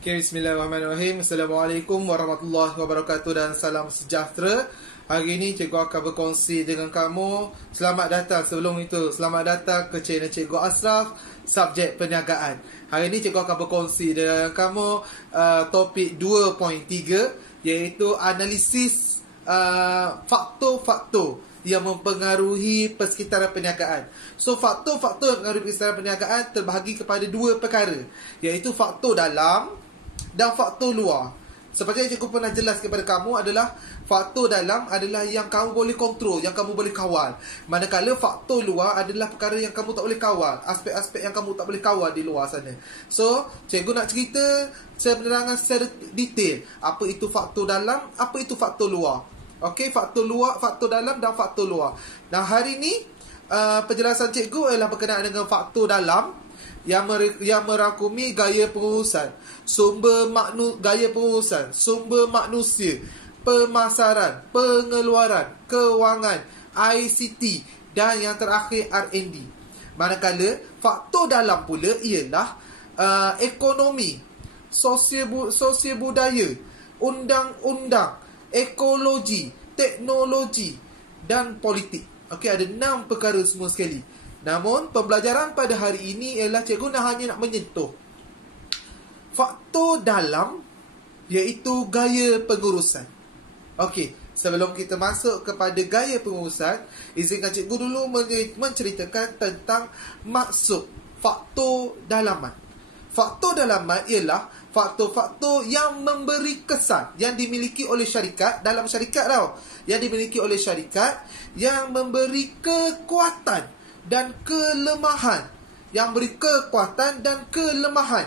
Okay, bismillahirrahmanirrahim. Assalamualaikum warahmatullahi wabarakatuh dan salam sejahtera. Hari ini cikgu akan berkongsi dengan kamu. Selamat datang, sebelum itu selamat datang ke channel Cikgu Ashraf, subjek perniagaan. Hari ini cikgu akan berkongsi dengan kamu topik 2.3, iaitu analisis faktor-faktor yang mempengaruhi persekitaran perniagaan. So, faktor-faktor yang mempengaruhi persekitaran perniagaan terbahagi kepada dua perkara, iaitu faktor dalam dan faktor luar. Seperti yang cikgu pernah jelas kepada kamu adalah faktor dalam adalah yang kamu boleh kontrol, yang kamu boleh kawal. Manakala faktor luar adalah perkara yang kamu tak boleh kawal, aspek-aspek yang kamu tak boleh kawal di luar sana. So, cikgu nak cerita penerangan secara detail apa itu faktor dalam, apa itu faktor luar. Okey, faktor luar, faktor dalam dan faktor luar. Nah, hari ni penjelasan cikgu ialah berkenaan dengan faktor dalam yang merangkumi gaya pengurusan, gaya pengurusan, sumber manusia, pemasaran, pengeluaran, kewangan, ICT dan yang terakhir R&D. Manakala faktor dalam pula ialah ekonomi, sosial budaya, undang-undang, ekologi, teknologi dan politik. Okey, ada 6 perkara semua sekali. Namun, pembelajaran pada hari ini ialah cikgu hanya nak menyentuh faktor dalam, iaitu gaya pengurusan. Okey, sebelum kita masuk kepada gaya pengurusan, izinkan cikgu dulu menceritakan tentang maksud faktor dalaman. Faktor dalaman ialah faktor-faktor yang memberi kesan, yang dimiliki oleh syarikat, dalam syarikat yang dimiliki oleh syarikat, yang memberi kekuatan dan kelemahan, yang beri kekuatan dan kelemahan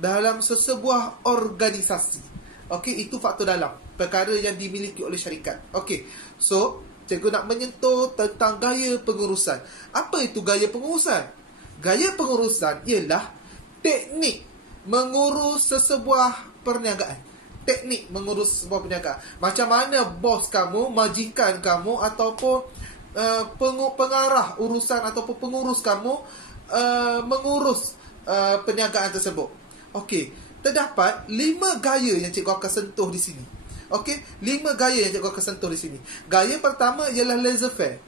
dalam sesebuah organisasi. Okey, itu faktor dalam, perkara yang dimiliki oleh syarikat. Okey, so cikgu nak menyentuh tentang gaya pengurusan. Apa itu gaya pengurusan? Gaya pengurusan ialah teknik mengurus sesebuah perniagaan. Teknik mengurus sebuah perniagaan. Macam mana bos kamu, majikan kamu ataupun pengarah urusan ataupun pengurus kamu mengurus perniagaan tersebut. Okey, terdapat 5 gaya yang cikgu akan sentuh di sini. Okey, 5 gaya yang cikgu akan sentuh di sini. Gaya pertama ialah laissez-faire.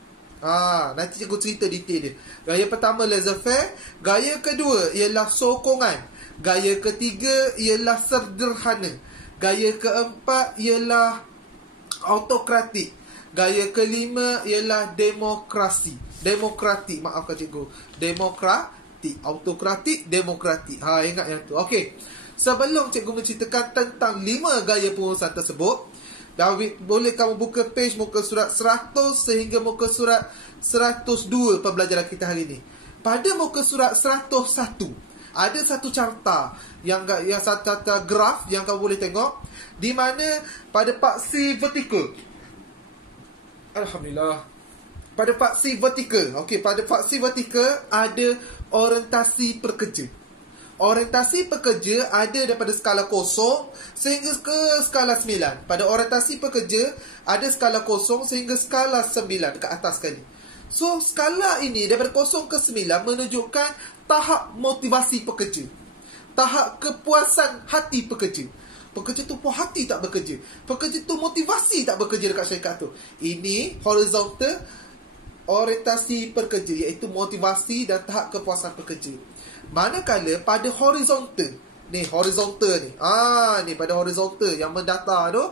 Nanti cikgu cerita detail dia. Gaya pertama laissez-faire, gaya kedua ialah sokongan, gaya ketiga ialah sederhana, gaya keempat ialah autokratik, gaya kelima ialah demokratik, maafkan cikgu. Autokratik, demokratik. Ingat yang tu. Okey. Sebelum cikgu menceritakan tentang 5 gaya pengurusan tersebut, boleh kamu buka page muka surat 100 sehingga muka surat 102 pembelajaran kita hari ini. Pada muka surat 101 ada satu carta yang satu carta graf yang kamu boleh tengok, di mana pada paksi vertikal, alhamdulillah, pada paksi vertikal, okey, pada paksi vertikal ada orientasi pekerja. Orientasi pekerja ada daripada skala 0 sehingga ke skala 9. Pada orientasi pekerja ada skala 0 sehingga skala 9 dekat atas sekali. So, skala ini daripada 0 ke 9 menunjukkan tahap motivasi pekerja, tahap kepuasan hati pekerja. Pekerja tu puas hati tak bekerja, pekerja tu motivasi tak bekerja dekat syarikat tu. Ini horizontal orientasi pekerja, iaitu motivasi dan tahap kepuasan pekerja. Manakala pada horizontal ni, ni pada horizontal yang mendatar tu,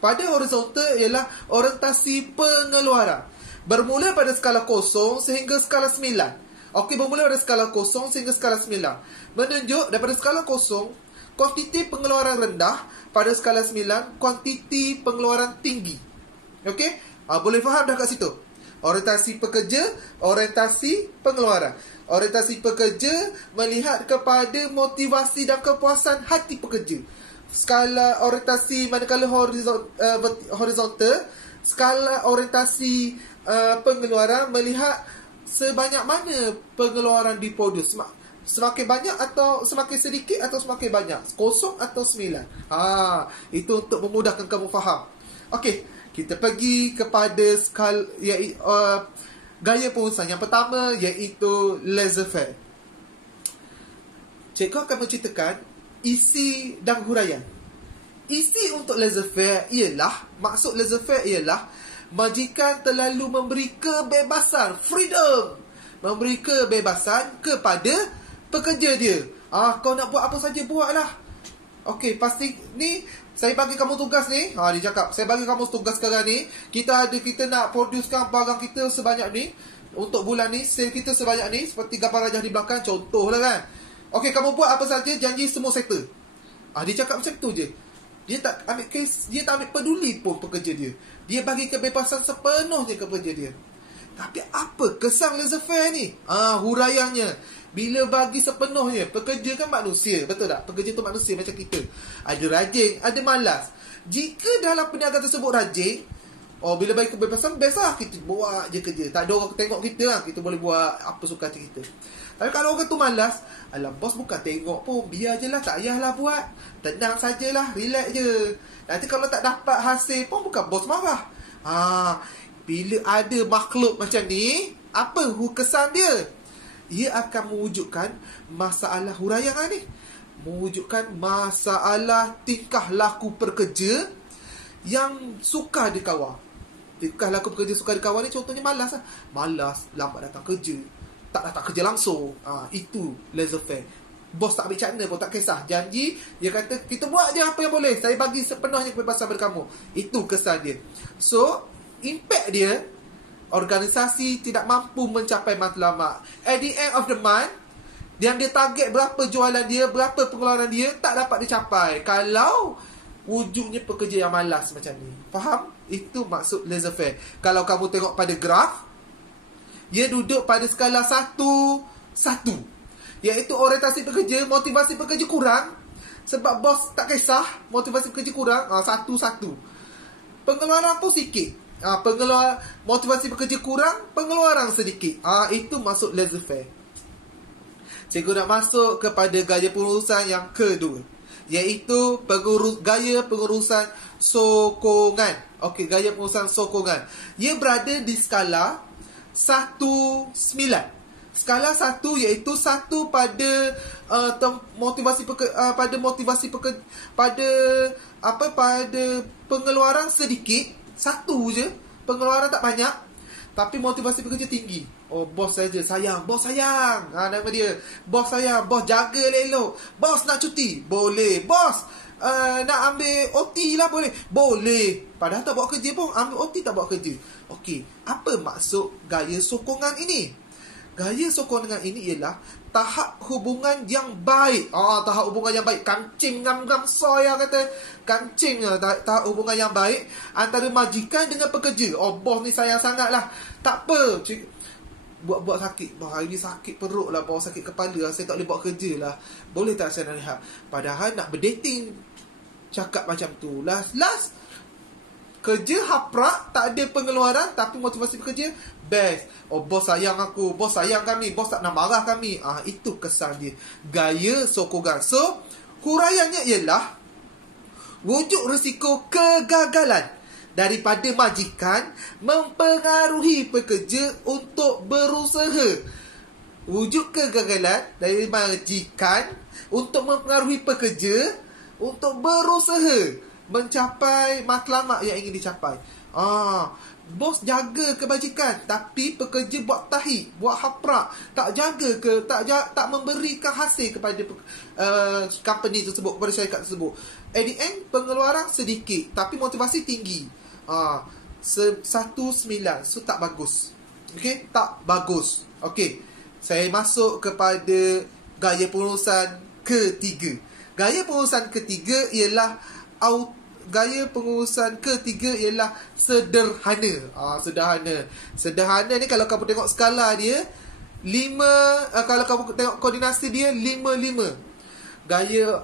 pada horizontal ialah orientasi pengeluaran. Bermula pada skala 0 sehingga skala 9. Okey, bermula pada skala 0 sehingga skala 9. Menunjuk daripada skala 0, kuantiti pengeluaran rendah, pada skala 9, kuantiti pengeluaran tinggi. Okey? Boleh faham dah kat situ? Orientasi pekerja, orientasi pengeluaran. Orientasi pekerja melihat kepada motivasi dan kepuasan hati pekerja. Skala orientasi manakala horizontal, skala orientasi pengeluaran melihat sebanyak mana pengeluaran diproduce. Semakin banyak atau semakin sedikit atau semakin banyak, 0 atau 9. Itu untuk memudahkan kamu faham. Okey, kita pergi kepada gaya pengurusan. Yang pertama iaitu laissez-faire. Cikgu akan menceritakan isi dan huraian. Isi untuk laissez-faire ialah, maksud laissez-faire ialah majikan terlalu memberi kebebasan, freedom, memberi kebebasan kepada pekerja dia. Kau nak buat apa saja buatlah. Okey, pasti ni saya bagi kamu tugas ni. Dia cakap, saya bagi kamu tugas sekarang ni. Kita nak producekan barang kita sebanyak ni. Untuk bulan ni, sale kita sebanyak ni. Seperti gambar rajah di belakang, contoh lah kan. Okey, kamu buat apa saja, janji semua settle. Dia cakap macam tu je. Dia tak ambil kes, dia tak ambil peduli pun pekerja dia. Dia bagi kebebasan sepenuhnya kepada pekerja dia. Tapi apa kesan laissez-faire ni? Huraiannya. Bila bagi sepenuhnya, pekerja kan manusia, betul tak? Pekerja tu manusia macam kita. Ada rajin, ada malas. Jika dalam perniagaan tersebut rajin, bila bagi kebebasan, best lah, kita buat je kerja. Tak ada orang tengok kita lah. Kita boleh buat apa suka hati kita. Tapi kalau orang tu malas, alah bos bukan tengok pun, biar je lah, tak payahlah buat. Tenang sajalah, relax je. Nanti kalau tak dapat hasil pun bukan bos marah. Bila ada makhluk macam ni, apa kesan dia? Ia akan mewujudkan masalah huraian ni. Mewujudkan masalah tingkah laku pekerja yang sukar dikawal. Tingkah laku pekerja sukar dikawal ni contohnya malas lah. Malas, lambat datang kerja, tak datang kerja langsung. Itu laissez-faire. Bos tak ambil cakna pun, tak kisah. Janji, dia kata, kita buat je apa yang boleh. Saya bagi sepenuhnya kebebasan kepada kamu. Itu kesan dia. So, impact dia, organisasi tidak mampu mencapai matlamat. At the end of the month, yang dia target berapa jualan dia, berapa pengeluaran dia, tak dapat dicapai kalau wujudnya pekerja yang malas macam ni. Faham? Itu maksud laissez-faire. Kalau kamu tengok pada graf, dia duduk pada skala 1-1. Iaitu orientasi pekerja, motivasi pekerja kurang. Sebab bos tak kisah, motivasi pekerja kurang, 1-1. Pengeluaran pun sikit. Motivasi pekerja kurang, pengeluaran sedikit. Itu maksud laissez-faire. Cikgu nak masuk kepada gaya pengurusan yang kedua, iaitu gaya pengurusan sokongan. Okey, gaya pengurusan sokongan. Ia berada di skala 1-9. Skala 1 iaitu 1 pada pada pengeluaran sedikit, 1 je, pengeluaran tak banyak, tapi motivasi pekerja tinggi. Bos saja sayang, bos sayang. Nama dia, bos sayang, bos jaga elok. Bos nak cuti, boleh. Bos nak ambil OT lah, boleh. Boleh. Padahal tak buat kerja pun, ambil OT tak buat kerja. Okey, apa maksud gaya sokongan ini? Gaya sokongan ini ialah tahap hubungan yang baik. Tahap hubungan yang baik. Kancing ngam-ngam soya kata. Kancing tahap hubungan yang baik antara majikan dengan pekerja. Bos ni sayang sangat lah. Tak apa. Buat sakit. Hari ni sakit perut lah. Bawa sakit kepala lah. Saya tak boleh buat kerja lah. Boleh tak saya nak lihat? Padahal nak berdating. Cakap macam tu. Last. Kerja haprak, tak ada pengeluaran, tapi motivasi pekerja best. Bos sayang aku, bos sayang kami, bos tak nak marah kami. Itu kesan dia. Gaya sokongan. So, huraiannya ialah wujud risiko kegagalan daripada majikan mempengaruhi pekerja untuk berusaha. Wujud kegagalan dari majikan untuk mempengaruhi pekerja untuk berusaha mencapai matlamat yang ingin dicapai. Bos jaga kebajikan, tapi pekerja buat tahi, buat haprak, tak jaga tak memberikan hasil kepada company tersebut, kepada syarikat tersebut. At the end, pengeluaran sedikit, tapi motivasi tinggi. 1-9, so tak bagus. Okey, tak bagus. Okey, saya masuk kepada gaya pengurusan ketiga. Gaya pengurusan ketiga ialah sederhana. Sederhana ni kalau kamu tengok skala dia 5, kalau kamu tengok koordinasi dia 5-5. Gaya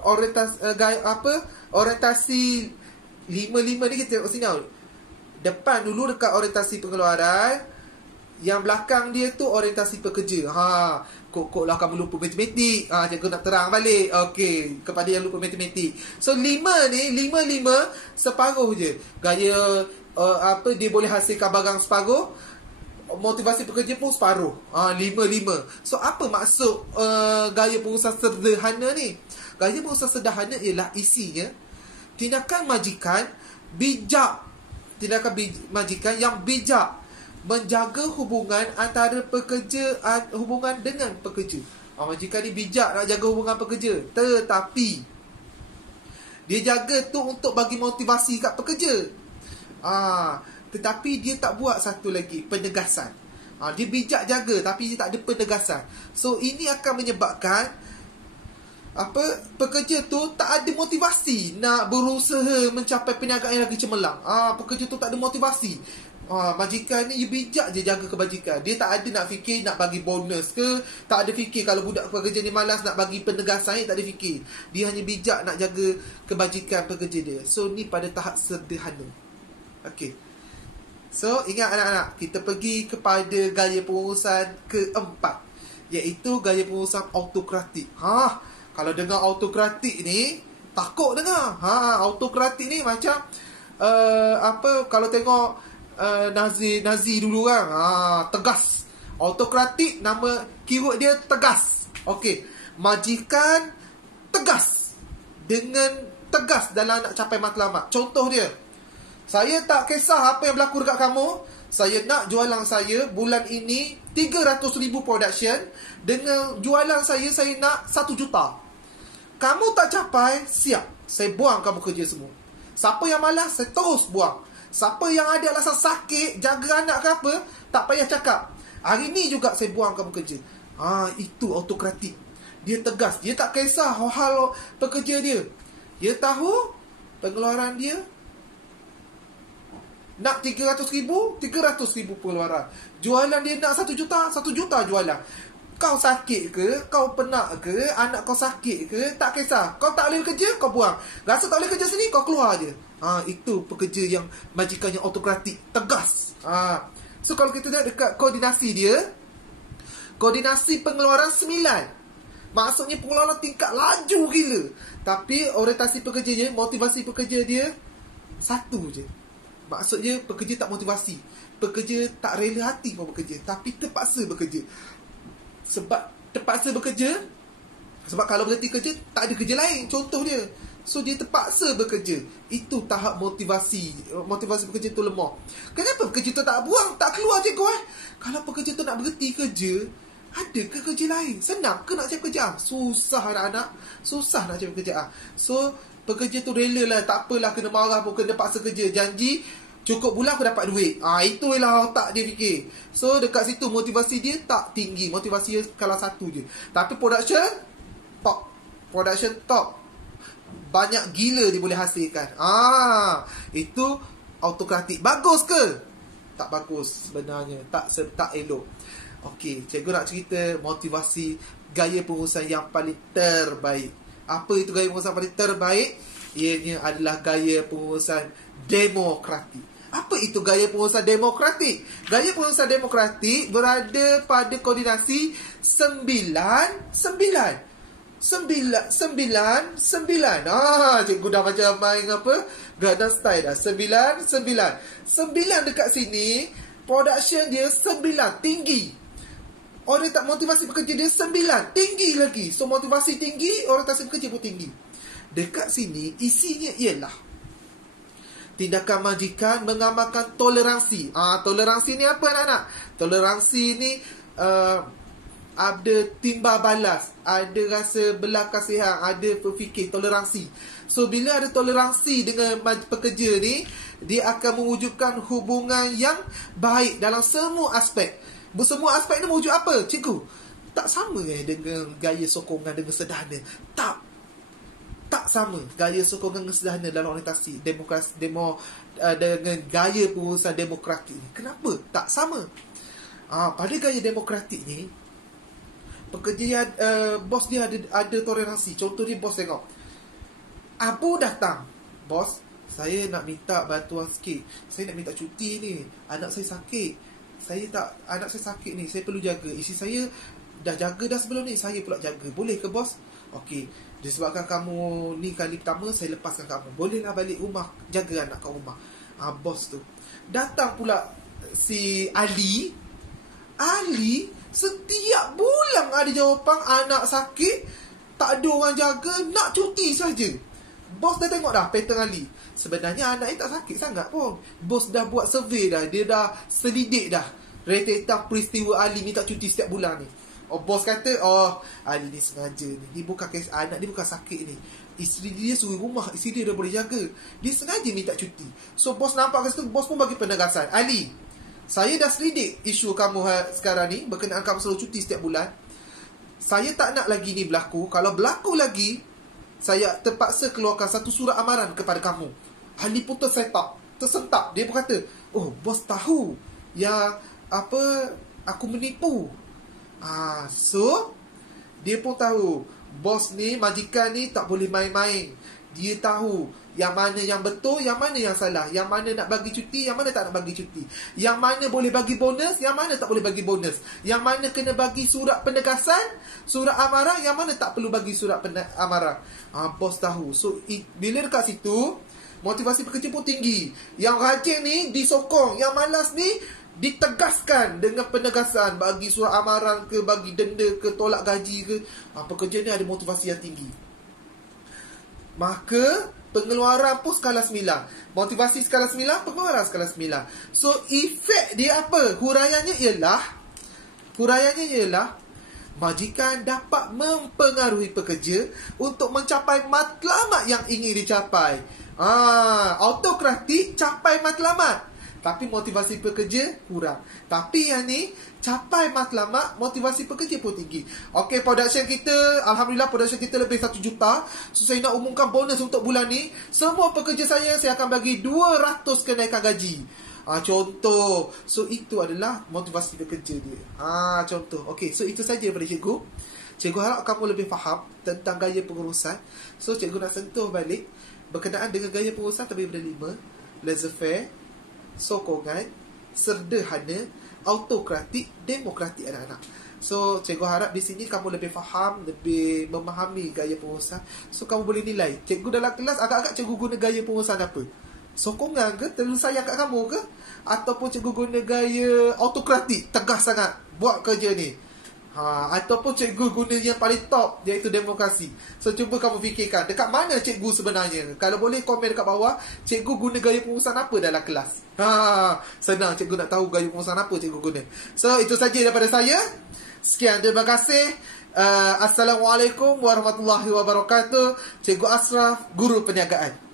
orientasi 5-5 ni kita tengok sini. Depan dulu dekat orientasi pengeluaran, yang belakang dia tu orientasi pekerja. Kok lah kamu lupa matematik. Cikgu nak terang balik. Okey, kepada yang lupa matematik. So 5 ni, 5-5 separuh je. Gaya dia boleh hasilkan barang separuh, motivasi pekerja pun separuh. 5-5. So apa maksud gaya pengurusan sederhana ni? Gaya pengurusan sederhana ialah isinya tindakan majikan bijak. Tindakan majikan yang bijak menjaga hubungan antara pekerja, hubungan dengan pekerja. Majikan ni bijak nak jaga hubungan pekerja, tetapi dia jaga tu untuk bagi motivasi kat pekerja. Tetapi dia tak buat satu lagi, penegasan. Dia bijak jaga tapi dia tak ada penegasan. So ini akan menyebabkan pekerja tu tak ada motivasi nak berusaha mencapai perniagaan yang lagi cemerlang. Pekerja tu tak ada motivasi. Majikan ni bijak je jaga kebajikan. Dia tak ada nak fikir nak bagi bonus ke, tak ada fikir kalau budak pekerja ni malas nak bagi penegasan, tak ada fikir. Dia hanya bijak nak jaga kebajikan pekerja dia. So ni pada tahap sederhana. Okey. So, ingat anak-anak, kita pergi kepada gaya pengurusan keempat, iaitu gaya pengurusan autokratik. Kalau dengar autokratik ni, takut dengar. Autokratik ni macam kalau tengok Nazi dulu kan, tegas. Autokratik, nama keyword dia tegas. Okey, majikan tegas, dengan tegas dalam nak capai matlamat. Contoh dia, saya tak kisah apa yang berlaku dekat kamu. Saya nak jualan saya bulan ini 300,000 production. Dengan jualan saya nak 1 juta. Kamu tak capai, siap, saya buang kamu kerja semua. Siapa yang malas, saya terus buang. Siapa yang ada alasan sakit, jaga anak ke apa, tak payah cakap. Hari ni juga saya buang kamu kerja. Itu autokratik. Dia tegas. Dia tak kisah hal pekerja dia. Dia tahu pengeluaran dia nak 300,000, 300,000 pengeluaran. Jualan dia nak 1 juta, 1 juta jualan. Kau sakit ke, kau penat ke, anak kau sakit ke, tak kisah. Kau tak boleh kerja, kau buang. Rasa tak boleh kerja sini, kau keluar je. Itu pekerja yang majikan yang autokratik, tegas. So kalau kita tengok dekat koordinasi dia, koordinasi pengeluaran 9. Maksudnya pengeluaran tingkat laju gila. Tapi orientasi pekerja dia, motivasi pekerja dia 1 je. Maksudnya pekerja tak motivasi, pekerja tak rela hati mau bekerja, tapi terpaksa bekerja. Sebab terpaksa bekerja, sebab kalau berhenti kerja tak ada kerja lain, contoh dia. So dia terpaksa bekerja. Itu tahap motivasi. Motivasi pekerja tu lemah. Kenapa pekerja tu tak buang, tak keluar cikgu Kalau pekerja tu nak berhenti kerja, ada ke kerja lain? Senang ke nak cari kerja? Susah anak-anak, susah nak cari kerja. So pekerja tu rela lah, tak apalah kena marah pun, kena paksa kerja. Janji cukup bulan aku dapat duit. Itulah otak dia fikir. So dekat situ motivasi dia tak tinggi. Motivasi dia skala 1 je. Tapi production top. Production top. Banyak gila dia boleh hasilkan. Itu autokratik. Bagus ke? Tak bagus sebenarnya. Tak elok. Okey, cikgu nak cerita motivasi gaya pengurusan yang paling terbaik. Apa itu gaya pengurusan paling terbaik? Ianya adalah gaya pengurusan demokratik. Apa itu gaya pengurusan demokratik? Gaya pengurusan demokratik berada pada koordinasi 9-9. 9-9-9. Cikgu dah macam main apa? Gangnam Style dah. 9-9. 9 dekat sini, production dia 9, tinggi. Orientasi motivasi pekerja dia 9, tinggi lagi. So motivasi tinggi, orientasi pekerja pun tinggi. Dekat sini isinya ialah tindakan majikan mengamalkan toleransi. Toleransi ni apa anak-anak? Toleransi ni ada timbal balas, ada rasa belas kasihan, ada berfikir, toleransi. So bila ada toleransi dengan pekerja ni, dia akan mewujudkan hubungan yang baik dalam semua aspek. Semua aspek ni mewujud apa, cikgu? Tak sama dengan gaya sokongan dengan sederhana. Tak sama gaya sokongan dengan sederhana dalam orientasi demokrasi, dengan gaya pengurusan demokratik ni. Kenapa tak sama? Pada gaya demokratik ni, pekerja bos dia ada toleransi. Contoh dia, bos tengok Abu datang, bos, saya nak minta bantuan sikit, saya nak minta cuti ni, anak saya sakit, anak saya sakit ni, saya perlu jaga. Isteri saya dah jaga dah sebelum ni, saya pula jaga. Boleh ke bos? Okey, disebabkan kamu ni kali pertama, saya lepaskan kamu. Bolehlah balik rumah, jaga anak kat rumah. Bos tu datang pula si Ali setiap bulan ada jawapan anak sakit, tak ada orang jaga, nak cuti saja. Bos dah tengok dah pattern Ali. Sebenarnya anak ni tak sakit sangat pun. Bos dah buat survey dah, dia dah selidik dah rentetan peristiwa Ali minta cuti setiap bulan ni. Bos kata, Ali ni sengaja ni. Dia bukan kes, anak dia bukan sakit ni. Isteri dia suruh rumah, isteri dia dah boleh jaga. Dia sengaja minta cuti. So bos nampak kat situ, bos pun bagi penegasan. Ali, saya dah selidik isu kamu sekarang ni berkenaan kamu selalu cuti setiap bulan. Saya tak nak lagi ni berlaku. Kalau berlaku lagi, saya terpaksa keluarkan satu surat amaran kepada kamu. Ali pun tersentak. Dia pun kata, bos tahu yang aku menipu. So dia pun tahu bos ni, majikan ni tak boleh main-main. Dia tahu yang mana yang betul, yang mana yang salah, yang mana nak bagi cuti, yang mana tak nak bagi cuti, yang mana boleh bagi bonus, yang mana tak boleh bagi bonus, yang mana kena bagi surat penegasan, surat amarah, yang mana tak perlu bagi surat amarah. Bos tahu. So bila dekat situ, motivasi pekerja pun tinggi. Yang rajin ni disokong, yang malas ni ditegaskan dengan penegasan, bagi surat amaran ke, bagi denda ke, tolak gaji ke. Pekerja ni ada motivasi yang tinggi. Maka pengeluaran pun skala 9. Motivasi skala 9, pengeluaran skala 9. So efek dia apa? Huraiannya ialah majikan dapat mempengaruhi pekerja untuk mencapai matlamat yang ingin dicapai. Autokratik capai matlamat, tapi motivasi pekerja kurang. Tapi yang ni capai matlamat, motivasi pekerja pun tinggi. Okey, production kita, alhamdulillah production kita lebih 1 juta. So saya nak umumkan bonus untuk bulan ni. Semua pekerja saya akan bagi 200 kenaikan gaji. Contoh. So itu adalah motivasi pekerja dia. Contoh. Okey, so itu saja daripada cikgu. Cikgu harap kamu lebih faham tentang gaya pengurusan. So cikgu nak sentuh balik berkenaan dengan gaya pengurusan terbagi daripada 5. Laissez-faire, sokongan, sederhana, autokratik, demokratik anak-anak. So cikgu harap di sini kamu lebih faham, lebih memahami gaya pengurusan. So kamu boleh nilai cikgu dalam kelas agak-agak cikgu guna gaya pengurusan apa? Sokongan ke, terlalu sayang kat kamu ke, ataupun cikgu guna gaya autokratik, tegas sangat buat kerja ni, ataupun cikgu guna yang paling top, iaitu demokrasi. So cuba kamu fikirkan dekat mana cikgu sebenarnya. Kalau boleh komen dekat bawah, cikgu guna gaya pengurusan apa dalam kelas. Senang cikgu nak tahu gaya pengurusan apa cikgu guna. So itu saja daripada saya. Sekian, terima kasih. Assalamualaikum warahmatullahi wabarakatuh. Cikgu Ashraf, Guru Perniagaan.